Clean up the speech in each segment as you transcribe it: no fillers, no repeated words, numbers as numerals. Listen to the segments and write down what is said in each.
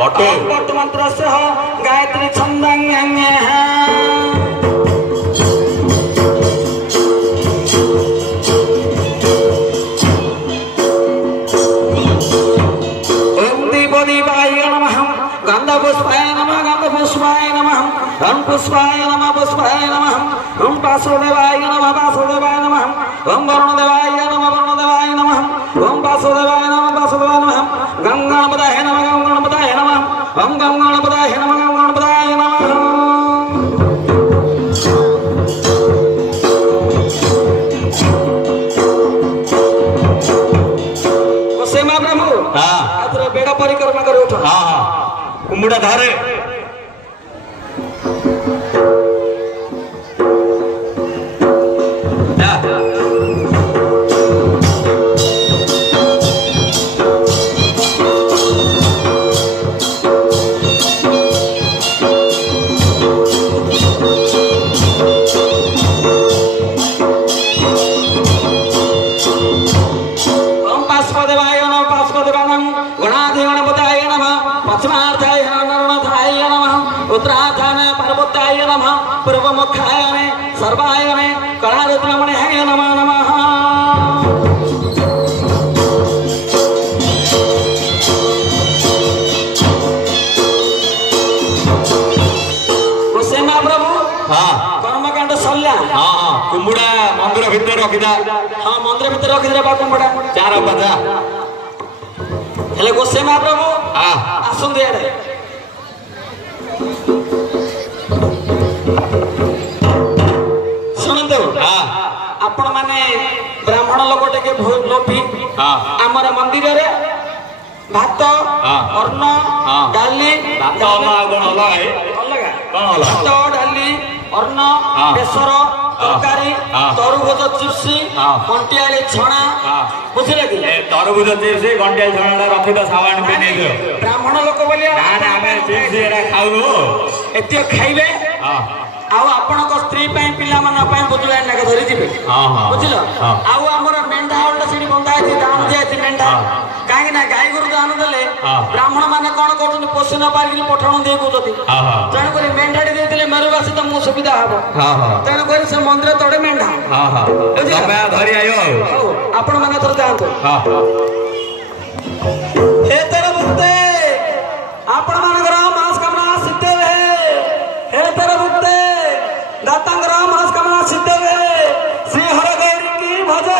But मंत्र से गायत्री छंदांग पुष्पाय नमः गंध पुष्पाय नमः ओम पुष्पाय नमः ओम वासुदेवाय नमः ओम वरुणदेवाय नमः ओम वासुदेवाय नमः गंगाणपदाय नमः ओम गंगाणपदाय नमः प्रभु बेड़ा परिक्रमा कर उठ कुमुड़ा धारे सर्वाय कलारुद्रमणे नमः नमः प्रभु कर्मकांड सरला कुमुड़ा मंदिर भितर रखिदा मंदिर भितर रखिदा बा कुमुड़ा चार बजा हेले गोसे महाप्रभु आसुंदे एडे आपण माने ब्राह्मण लोक टे लोभी आमर मंदिर रे भात अन्न डाली भात डाली अन्न बेसर तरकारी तरबुज चिप्स कंटियाली छणा बुझिले कि तरबुज चिप्स कंटियाली छणा रखि त सावान पे नै ब्राह्मण लोक बोलिया ना हमें चिप्स एरा खाऊ एते खाइबे आउ आपण को स्त्री पई पिला मन पई बुझला नाके धरि दिबे बुझिलो आउ हमर मेंढा हल्ला सिडी बंधा है दान दिया है मेंढा काहे ना गाय गुरु दान देले ब्राह्मण माने कोन करथुन पोषण पारी पठण दे कोजती जण करे मेंढा दे देले मेरे वासे त मो सुविधा हबो जण करे से मंदिर तोडे मेंढा तबे धरि आयो आपण माने थर जांतो हे तेरे मुक्ते आपण माने मास कामना सिद्धे हे तेरे मुक्ते दातांगर मनस्कामना सिद्धे श्री हर गौरी की भजे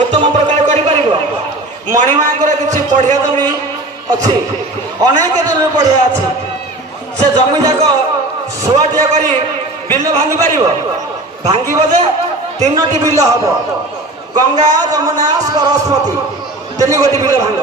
उत्तम प्रकार मणिमांकर किसी पढ़िया जमी अच्छी अनेक दिन पढ़िया अच्छी से जमी जाक शुआटिया कर बिल भांगी पार भांग जे 3टी बिल हम गंगा जमुना सरस्वती 3 गोटी बिल भांग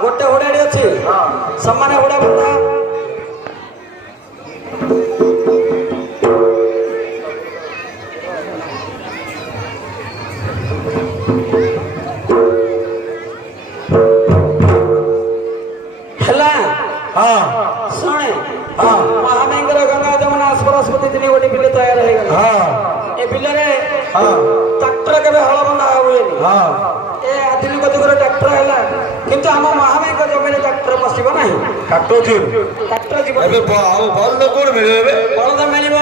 गोटे हुड़ाड़ी अच्छी सम्मान हुड़ा बता ହେଲା ହଁ ଶୁଣେ ହଁ ମହାମେଙ୍ଗର ଗଙ୍ଗା ଯମୁନା ସରସ୍ୱତୀ ତିନି ଗୋଟି ବିଲ ତୟାର ହେଇଗଲା। ହଁ ଏ ବିଲରେ ହଁ ଟ୍ରାକ୍ଟର କେବେ ହଳ ବନ୍ଧା ହୁଏନି। ହଁ ଏ ଆଧୁନିକ ଯୁଗରେ ଟ୍ରାକ୍ଟର ହେଲା, କିନ୍ତୁ ଆମ ମହାମେଙ୍କ ଜମିରେ ଟ୍ରାକ୍ଟର ବସିବ ନାହିଁ। କାଟୁଛୁ ଟ୍ରାକ୍ଟର ଯିବ ଏବେ ଆଉ ବଳଦ କୋଉଠି ମିଳିବ ଏବେ? ବଳଦ ମିଳିବ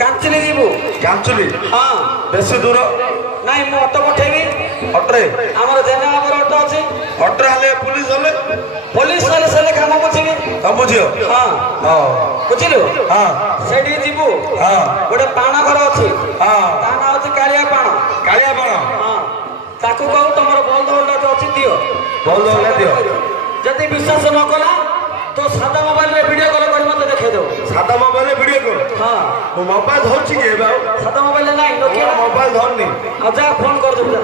କାଞ୍ଚିଲି ଯିବୁ। ଜାଣିଚୁଲି ହଁ ବେଶୀ ଦୂର ନାଇଁ ମୁଁ ଅଟୋ ପଠେଇବି। ଅଟରେ ଆମର ଜେନାବାବୁର ଅଟୋ ଅଛି। ଅଟରେ ହେଲେ ପୁଲିସ ହେଲେ ପୋଲିସ ହେଲେ ସେଲେ କାମ ବୁଝିବି। ସବୁ ଝିଅ ହଁ ହଁ ବୁଝିଲୁ। ହଁ ସେଇଠିକି ଯିବୁ। ହଁ ଗୋଟେ ପାଣ ଘର ଅଛି, ହଁ ତା ନାଁ ଅଛି କାଳିଆ ପାଣ। କାଳିଆ ପାଣ ହଁ ତାକୁ କହୁ ତମର ବଳଦ ଗୁଣ୍ଡା ଅଛି ଦିଅ। ବଳଦ ଗୁଣ୍ଡା ଦିଅ। ଯଦି ବିଶ୍ୱାସ ନ କଲା ତ ସାଦା ମୋବାଇଲରେ ଭିଡିଓ କଲ୍ କରି ମତେ ଦେଖେଇଦେବ। ସାଦା ମୋବାଇଲରେ ଭିଡିଓ କଲ? ହଁ ମୁଁ ମୋବାଇଲ ଧରୁଛି କି ଏବେ? ଆଉ ସାଦା ମୋବାଇଲରେ ନାହିଁ ନୋକିଆ ମୋବାଇଲ ଧରୁନି। ଆଉ ଯା ଫୋନ କରିଦେବୁ ଯା।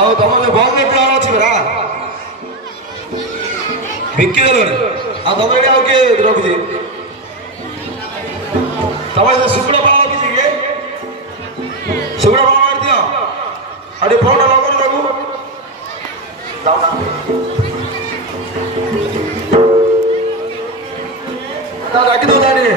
ଆଉ ତମର ବଳଦ ପ୍ଲାନ୍ ଅଛି ପରା ବିକି ଦେଲଣି? ଆଉ ତମେ ଏଠି ଆଉ କିଏ ରଖୁଛି? ତମେ ଶୁକୁଡ଼ା ପାଳ ରଖିଛି କିଏ? ଶୁକୁଡ଼ା ପାଳ ମାରି ଦିଅ। ଆଉ ଟିକେ ଫୋନ୍ ଲଗାଉନି ତାକୁ। ଡାକିଦେବୁ ତା ଟିକେ।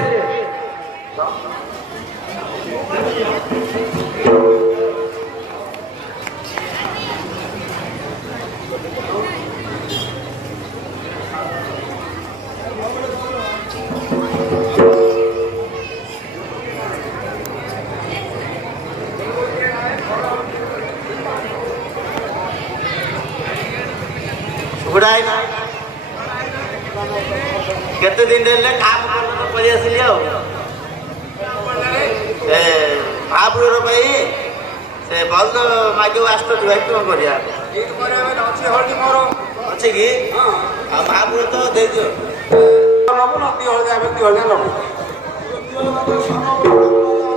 କେତେ ଦିନ ହେଲେ କାମ କରି ଆସିଲି ଆଉ ସେ ମହାପୁର ପାଇଁ ସେ ବଳଦ ମାଗିବାକୁ ଆସୁଛନ୍ତି ଭାଇ କ'ଣ କରିବା ଅଛି କି? ଆଉ ମହାପୁର ତ ଦେଇଦିଅ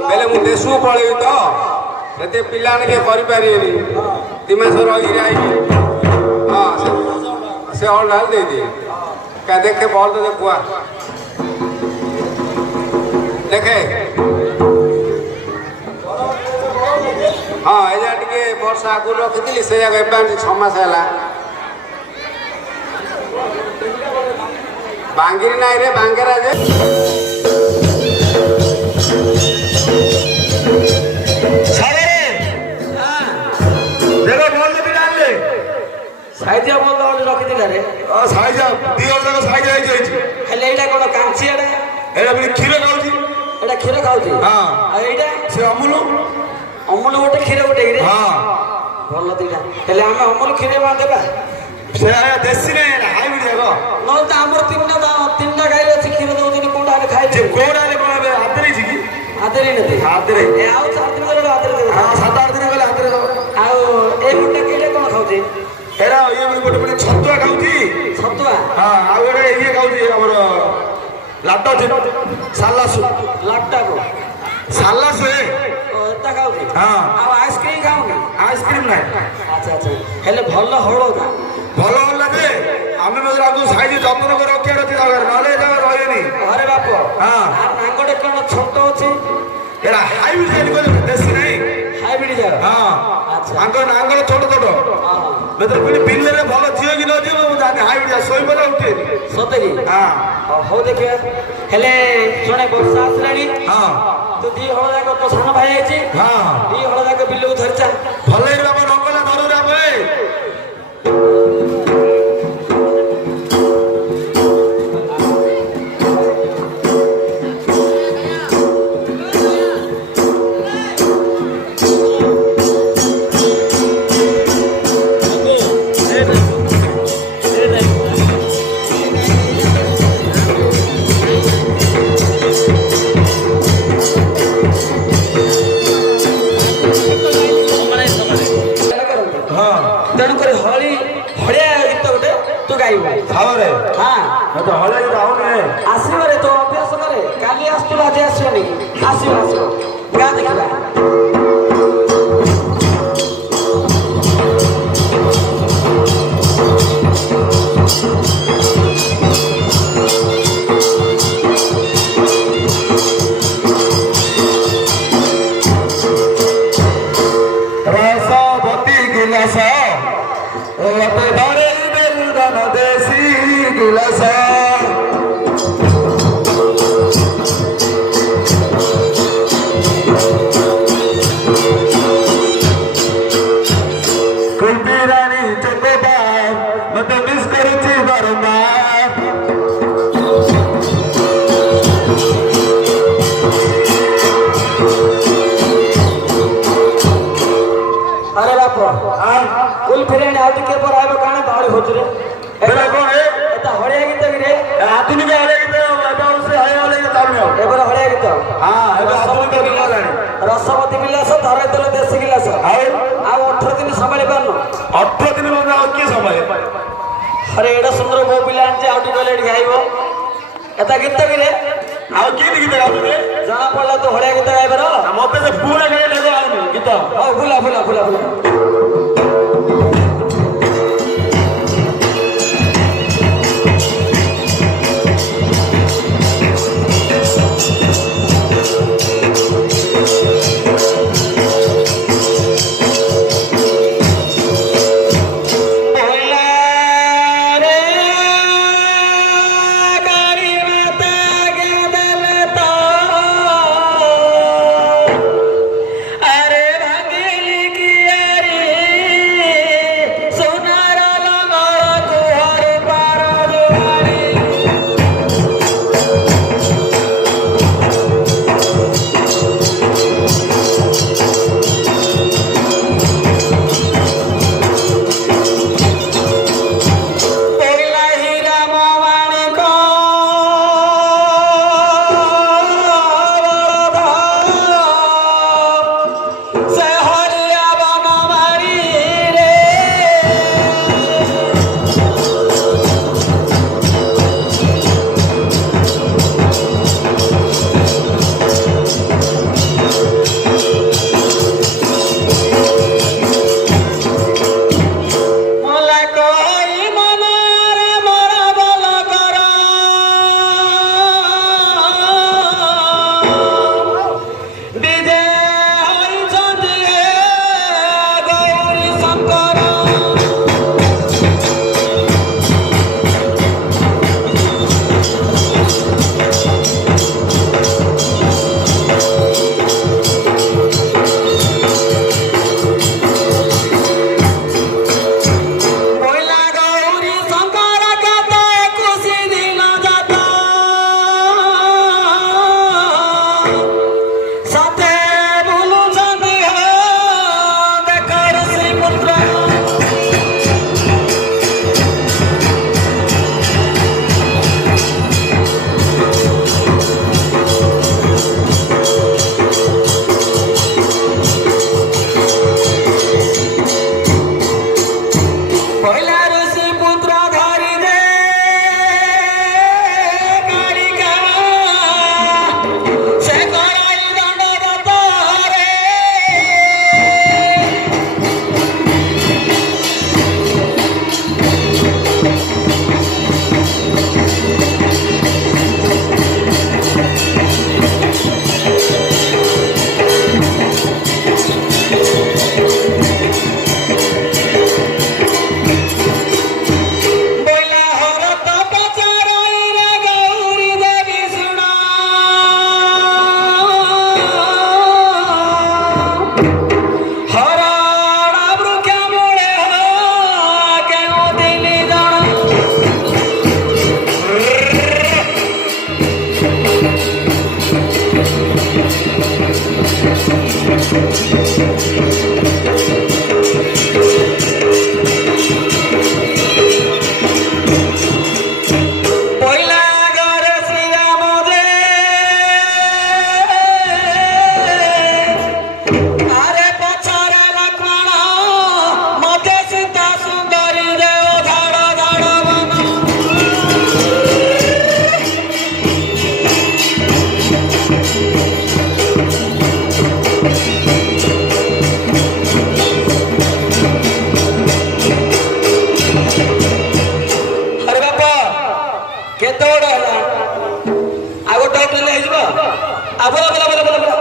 ବେଲେ ମୁଁ ଦେଶକୁ ପଳେଇବି ତ ସେତେ ପିଲାମାନେ କିଏ କରିପାରିବେନି। 2 ମାସ ରହିକି ଆଇବି। ହଁ ସେ ହଳ ଦେଇଦିଏ। କା ଦେଖେ ବଳଦ ଦେଖୁଆ ଦେଖେ। ହଁ ଏ ଯା ଟିକେ ବର୍ଷା ଆଗରୁ ରଖିଥିଲି ସେ ଜାଗା ଏବେ 6 ମାସ ହେଲା। ବାଙ୍ଗିରି ନାଇଁ ରେ ବାଙ୍ଗେରା ଯେ ସାଇଜିଆ ବଳଦ ଗୋଟେ ରଖିଥିଲା ରେ। ସାଇଜା ଦି ଜଣ ଯାକ ସାଇଜ ହେଇଯାଇଛି। ହେଲେ ଏଇଟା କ'ଣ କାଞ୍ଚି ଏଟା? ଏଇଟା ବି କ୍ଷୀର ଖାଉଛି। ଏଇଟା କ୍ଷୀର ଖାଉଛି। ହଁ ଆଉ ଏଇଟା ସେ ଅମୁଲ ଗୋଟେ କ୍ଷୀର ଗୋଟେ କିରେ। ହଁ ଭଲ ଦିଟା। ହେଲେ ଆମେ ଅମୁଲ କ୍ଷୀର ଦେବା। ସେ ଦେଶୀ ନାଇଁ ହାଇବ୍ରିଡ୍ ହେବ। ନହେଲେ ତ ଆମର ତିନିଟା ଗାଈ ଅଛି କ୍ଷୀର ଦଉଛନ୍ତି। କୋଉଟା ଆମେ ଖାଇଛୁ? କୋଉଟା କଣ ଏବେ ଆଦରେଇଛି କି? ଆଦରି ନଦୀ ଆଦରେ ଆଉ 7 ଦିନ ଗଲେ ଆଦରି ଦେବ। 7-8 ଦିନ ଗଲେ ଆଦରେ ଦବ। ଆଉ ଏଇ ଗୋଟେ କେଇଟା କ'ଣ ଖାଉଛି? ଏରା ଇଏ ଗୋଟେ ଗୋଟେ ଛତୁଆ ଖାଉଛି। ଛତୁଆ? ହଁ ଆଉ ଗୋଟେ ଇଏ ଖାଉଛି ଆମର ଲାଟ ସାଲାସୁ ଲାଟାକୁ ସାଲାସୁ ଏଟା ଖାଉଛି। ହଁ ଆଉ ଆଇସ୍କ୍ରିମ୍ ଖାଉନି? ଆଇସ୍କ୍ରିମ୍ ନାହିଁ। ଆଚ୍ଛା ଆଚ୍ଛା। ହେଲେ ଭଲ ହଳଦା ଭଲ ହେଲା ଯେ ଆମେ ମଧ୍ୟ ଆଗକୁ ସାଇଜ ଯତ୍ନ କରି ରଖିବାର ଅଛି ଜାଗାରେ, ନହେଲେ ଏ ଜାଗା ରହିବେନି। ଘରେ ବାପ ହଁ ନାଙ୍ଗଟେ କ'ଣ ଛୋଟ ଅଛି? ଏରା ହାଇବ୍ରିଡ୍ କହିଲେ ଦେଶୀ ନାହିଁ। ହାଇବ୍ରିଡ୍ ଜାଗ? ହଁ ଆଚ୍ଛା। ନାଙ୍ଗର ଛୋଟ ଛୋଟ ବିଲରେ ଭଲ ଝିଅ କି ନ ଝିଅ ମୁଁ ଜାଣି ହାଇବ୍ରିଡ୍ ଶୋଇପଡ଼ିଲେ ଉଠେନି। ସତେ କି? ହଁ ହଉ ଦେଖିବା। ହେଲେ ଶୁଣେ ବର୍ଷା ଆସିଲାଣି। ହଁ ତୁ 2 ହଳ ଯାକ ତୋ ସାନ ଭାଇ ହେଇଛି। ହଁ 2 ହଳ ଯାକ ବିଲକୁ ଧରିଚା। ଭଲ ହେଇଗଲା ଆମ ନଗଲା ଧରୁରା ଭାଇ। ହଳେ ହଁ ତ ହଳେ ଗୀତ ଆଉନି ଆସିବରେ ତୋ ଅଭ୍ୟାସ କରେ କାଲି ଆସୁଥିଲୁ ଆଜି ଆସିବନି ଆସିବ ଆସିବ ଗାଁ ଦେଖିବା ରସବତୀ ଗିଲାସ ଲତେ ଧରେ ବେଲୁଦନ ଦେଶୀ ଗିଲାସ କୁଲପି ରାଣୀ ଚକୋବାର ମତେ ମିସ୍ କରୁଛି ବାରମ୍ବାର अरे बाप कुल फिराणी आउ टिके पर आइबो काने बावळी होचरे बेला कोण हे एता हळिया गीत गिरे आधुनिक हळे गीत एबार से हळे हळे गीत चालू एबर हळिया गीत हां एबार आधुनिक गीत लाणी रसवती बिलास धरे देलो देसी गिलास आ 18 दिन संभाळी पारनो 18 दिन मध्ये आउ के समय अरे एडा सुंदर गो पिला आंचे आउटी गले गाइबो एता गीत गिरे आउ के गीत गाउले जना पडला तो हळिया गीत गाइबर मते से पूरा गले लेगो आउनी गीत ओ फुला फुला फुला फुला अरे भांगिली की अरे କେତେ ବଡ ହେଲା ଆଉ ଗୋଟେ ହୋଟେଲ ହେଇଯିବ ଆଉ ବୋଲ ବୋଲ ବୋଲ ବୋଲ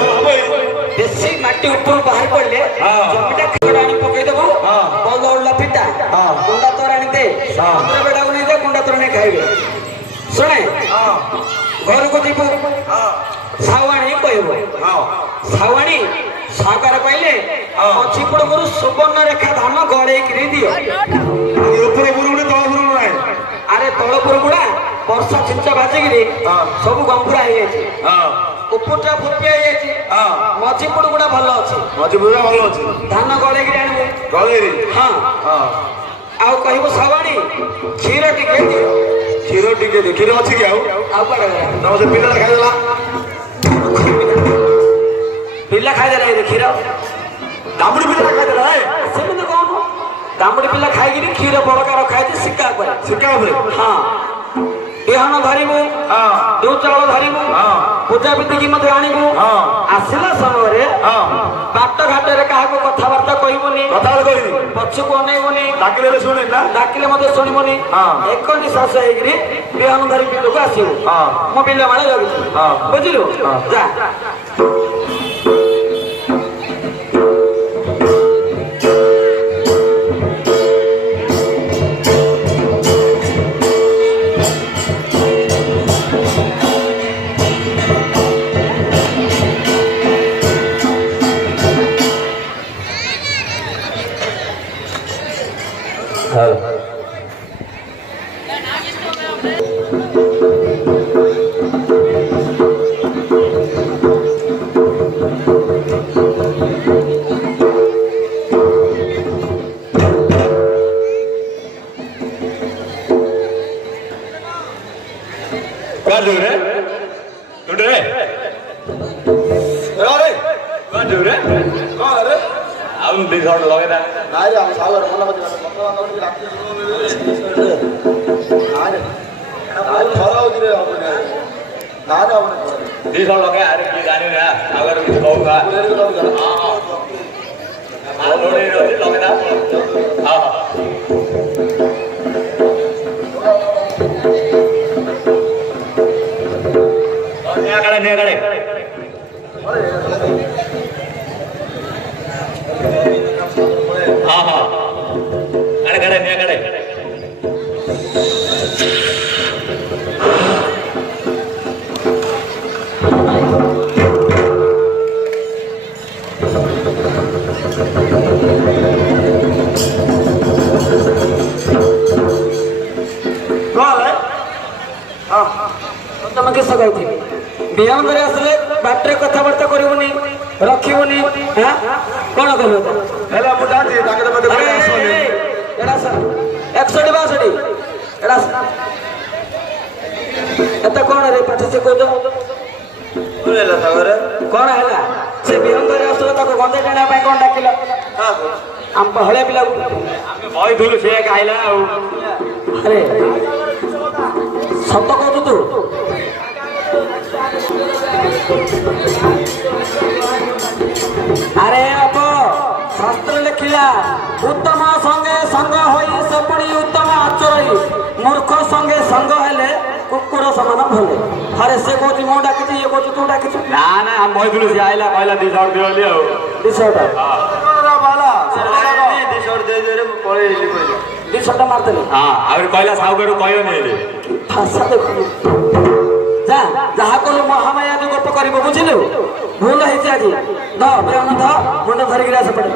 देशी माटी ऊपर बाहर पड़ले जमीटा खड़ा आनी पकई देबो बल दौड़ला पिटा गुंडा तोर आनी दे हमरा बेडा को नहीं दे गुंडा तोर नहीं खाइबे सुने घर को जीपो सावाणी कहबो सावाणी सागर पाइले पछिपड़ गुरु सुवर्ण रेखा धान गड़े किरी दियो ऊपर बुरुडे तळ बुरुड नाही अरे तळ बुरुडा वर्षा छिंचा भाजी गिरी सब गंपुरा हे अछि उपरटा फुपिया हे अछि मझिपड़ गुडा भलो अछि मजबूरा भलो अछि धान गड़े किरी आनबो गळेरी हां आउ कहबो सावाणी क्षीर टिके दियो क्षीर टिके दे क्षीर अछि कि आउ पड़े तम से पिल्ला खाइ देला पिल्ला खाइ देला रे क्षीर दामुडी पिल्ला खाइ देला ए सेमते कोन दामुडी पिल्ला खाइ गिरी क्षीर बड़का रखा अछि सिक्का पर सिक्का पर हां बिहान धरिबु दो चावल धरिबु पूजा विधि की मते आनिबु आसिला समय रे बाट घाट रे काहा को कथा वार्ता कहिबुनी कथा कहिबी पछु को नेबुनी डाकिले सुने ना डाकिले मते सुनिबुनी एक निश्वास हेगिरी बिहान धरि बिलको आसिबु मो बिल माळे लगि बुझिलु जा କିସ କହିଥିଲି ବିହାନ କରି ଆସିଲେ ବାଟରେ କଥାବାର୍ତ୍ତା କରିବୁନି ରଖିବୁନି ହଁ କଣ କହିବ ହେଲା ମୁଁ ଜାଣିଛି ତାଙ୍କେ ତ ମତେ କହିଲେ ଆସିବନି ଏଟା ସାର୍ 162 ଏଟା ଏତେ କଣ ରେ ପାଠ ସେ କହୁଛ କଣ ହେଲା ସେ ବିହନ ଧରି ଆସୁଥିଲା ତାକୁ ଗଞ୍ଜେଇ ଟାଣିବା ପାଇଁ କଣ ଡାକିଲ ଆମ ହଳିଆ ପିଲାକୁ ଆମେ କହିଥିଲୁ ସେ ଖାଇଲା ଆଉ ଆରେ ସତ କହୁଛୁ ତୁ আরে অপ শাস্ত্র লেখিলা উত্তম সঙ্গে সঙ্গ হই সেপড়ি উত্তম আচরই মূর্খ সঙ্গে সঙ্গ হেলে কুকুর সমান ভলে আরে সে কହୁଛି ମୁଁ ଡାକିଛି ଇଏ କହୁଛି ତୁ ଡାକିଛୁ ନା ନା ଆମେ କହିଥିଲୁ ସେ ଆଇଲା କହିଲା 200 ଦିଅ ବୋଲି ଆଉ 200ଟା ବାଲା 200 ଦେଇଦେରେ ମୁଁ ପଳେଇଲି କହିଲା 200ଟା ମାରିଦେଲି ହଁ ଆହୁରି କହିଲା ସାହୁକାରୁ କହିବନି ହେଲେ ଭାଷା ଦେଖୁନୁ ଯା ଯାହା କଲୁ ମହାମାୟା ଯୋଉ ଗପ କରିବ ବୁଝିଲୁ ଭୁଲ ହେଇଛି ଆଜି ଧ ବେଅନ ଧ ମୁଣ୍ଡ ଧରିକିରି ଆସ ପଡେ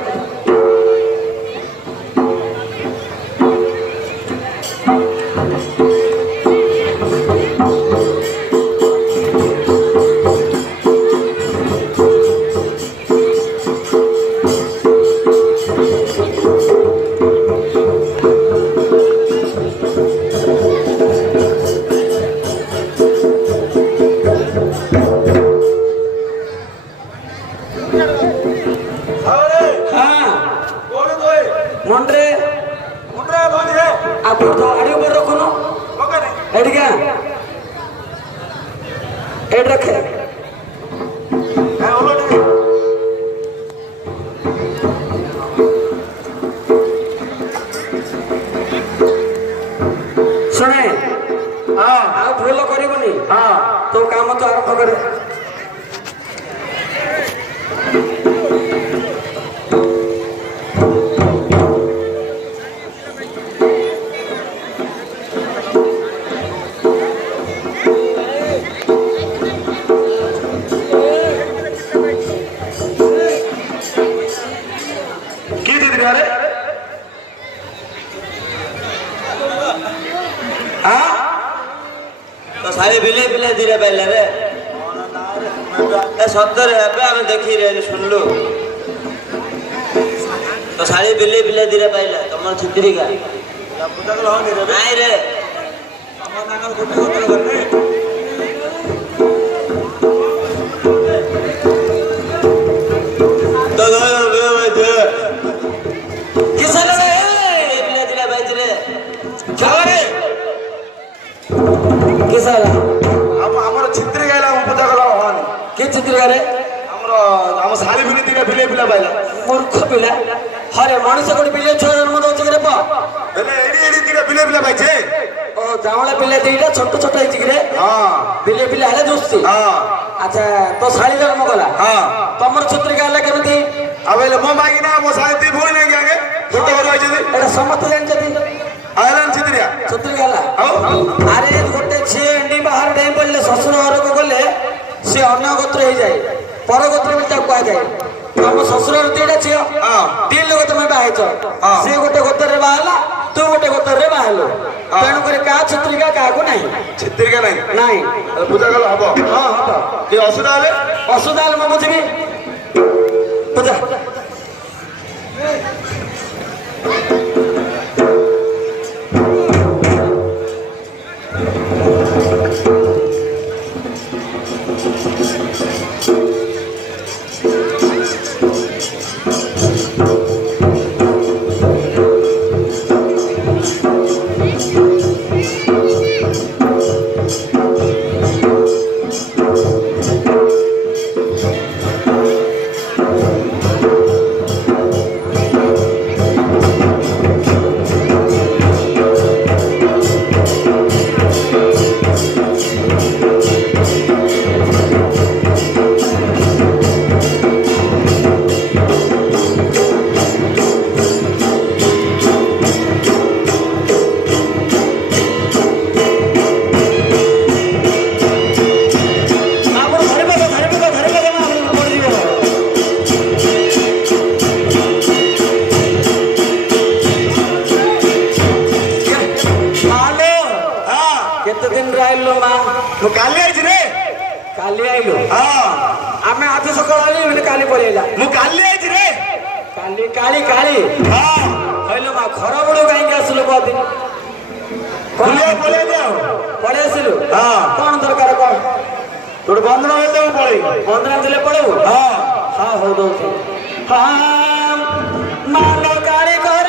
मुंड्रे मुंड्रे बोलिए आप तो आड़ी ऊपर रखो ना ओके नहीं एड क्या एड रखे है उलट गई सुने हां आप भूल करिबनी हां तो काम तो आरंभ करे की दीदी रे हां तो सारे बिले बिले धीरे पहले रे ए सत्तर है पे हमें देखी रे सुन लो तो सारे बिले बिले धीरे पहले तुम छित्री का पूजा कल होनी रे नहीं रे हम नांगल गोटे गोटे करने तो दो किस लगे बिले धीरे बैठ रे चलो रे किसाला हम हमर चित्री गाइला हम पूजा कल होनी के चित्र करे हमर हम साली बिले दिने बिले बिले पाइला मूर्ख पिला हरे मनुष्य कोडी पिले छो जन्म दउछ रे पा बेले एडी एडी दिने बिले बिले पाइछे ओ जावला पिले देइला छोट छोट ହେଇଛି कि रे हां पिले पिले हेले दोस्ती हां अच्छा तो साली जन्म कला हां तमर छत्रिका हेले केमती अबेले मो मागिना मो साली ती भूल नहीं आगे गोटे घर आइछे एटा समस्त जानछती आइलान चित्रिया छत्रिका हला आओ अरे गोटे छे एंडी बाहर डे पड़ले ससुर घर को गले से अन्य गोत्र हो जाए पर गोत्र में ताको आ जाए हम ससुर रे तीटा छियो हां तीन लोग तुम बाहेच हाँ। से गोटे गोत्र रे बाहला तू गोटे गोत्र रे बाहलो तेणु करे का छत्रिका का को नहीं चित्रिका नहीं नहीं पूजा कल हबो हां हां कि असुदा हले असुदाल म बुझबी पूजा କେତେ ଦିନରେ ଆଇଲୁ ମା? ମୁଁ କାଲି ଆଇଛି ରେ। କାଲି ଆଇଲୁ? ହଁ ଆମେ ଆଜି ସକାଳ ଆଇଲୁ କାଲି ପଳେଇଲା। ମୁଁ କାଲି ଆଇଛି ରେ। କାଲି କାଳି କାଳି ହଁ କହିଲୁ ମା ଖରା ବେଳୁ କାହିଁକି ଆସିଲୁ କଦିନ? ପଳେଇ ଯାଅ। ପଳେଇ ଆସିଲୁ? ହଁ କଣ ଦରକାର କଣ? ତୋର ବନ୍ଧନ ହେଲେ ମୁଁ ପଳେଇବି। ବନ୍ଦନା ଥିଲେ ପଳେଇବୁ? ହଁ ହଁ ହଉ ଦଉଛି। ହଁ ମାନ କାଳି କର